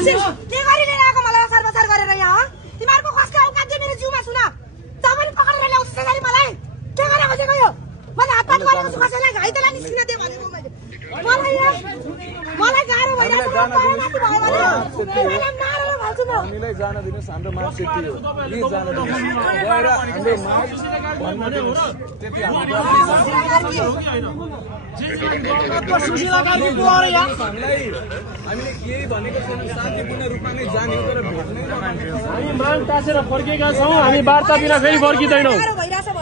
के गरिरहेको आएको मलाई असार बसार गरेर यहाँ तिमीहरूको कसको औकात दे मेरो जिउमा सुन तपाईले पकडेर ल्याउँछ त्यसरी मलाई के गरे खोजेको यो मलाई हातपात गरेको छु कसैलाई घाइतेलाई निस्किन दे भनेको मलाई गाह्रो भइरहेको छ माथि भयो भने मारेर भाल्छु म हामीलाई जान दिनुस् हाम्रो माग त्यति हो यी जान दिनुस् गएर हामीले माग भन्न दिनुस् त्यति हामीले केही भनेको छैन शान्तिपूर्ण रूपमा नै जाने हो तर भेट्नै हामी माग टाँसेर फर्केका छौँ हामी वार्ता बिना फेरि फर्किँदैनौँ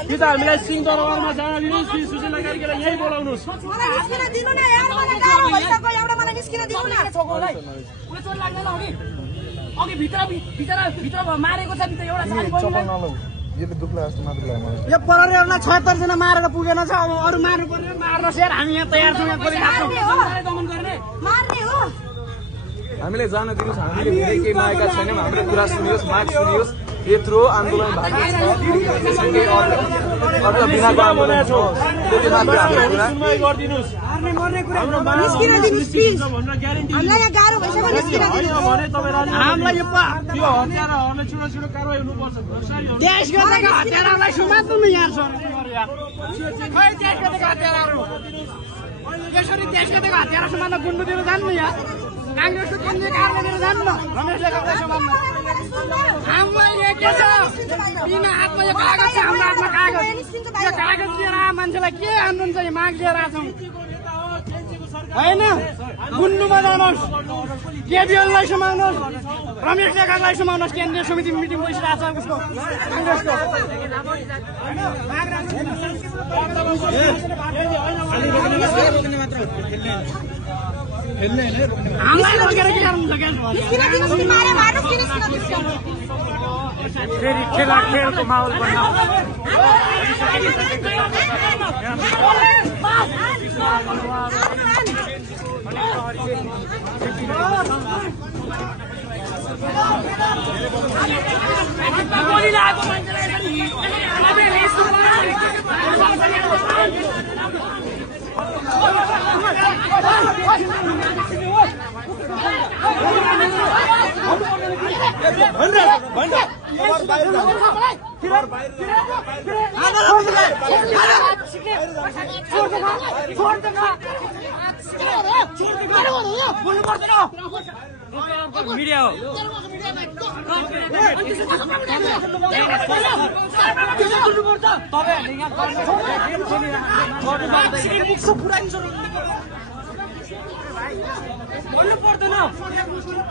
कि त हामीलाई सिंहदरबारमा जान दिनुहोस् कि सुशीला कार्कीलाई यही बोलाउनुहोस् मलाई निस्किन दिनु न यार मलाई गाह्रो भइसक्यो एउटा मलाई निस्किन दिनु न छोकोलाई कुनै चोट लाग्दैन अघि अघि भित्र मारेको छ भित्र एउटा साली बहिनीलाई यसले दुख्ला जस्तो मात्र लाग्यो मलाई यो परहरीहरूलाई 76 जना मारेर पुगेन छ अब अरू मार्नु पर्ने मार्नुहोस् यार हामी यहाँ तयार छौँ यहाँ दमन गर्ने मार्ने हो हामीलाई जान दिनुहोस् हामीले धेरै केही मागेका छैनौँ हाम्रो कुरा सुनियोस् माग सुनियोस् यत्रो आन्दोलन भएको छ त्यसैले अरू बिनाको आन्दोलन छ त्यति मात्र हाम्रो कुरा गरिदिनुहोस् निस्किन दिनुहोस् प्लिज हामीलाई यहाँ गाह्रो भइसक्यो निस्किन दिनुहोस् हामीलाई यो हतियारहरूलाई छिटो छिटो कारवाही हुनुपर्छ देश गर्नेका हतियारहरूलाई समात्नु न यहाँ खै देश गर्नेका हतियारहरू यसरी देश गर्नेका हतियार समात्न गुन्डु दिनु जान्नु यहाँ काङ्ग्रेसको केन्द्रीय कार्यालय जान्नु रमेशले गर्दै समात्नु हामीलाई यो के छ बिना हातमा यो कागज छ हाम्रो हातमा कागज यो कागज लिएर मान्छेलाई के आन्दोलन छ यो माग लिएर आछौँ होइन गुन्डुमा जानुहोस् केबिएललाई समाउनुहोस् रमेश लेखकलाई समाउनुहोस् केन्द्रीय समिति मिटिङ बसिरहेको छ उसको काङ्ग्रेसको हामीलाई लगेर के गर्नु फेरि खेलको माहौल बन्न मिडिया हो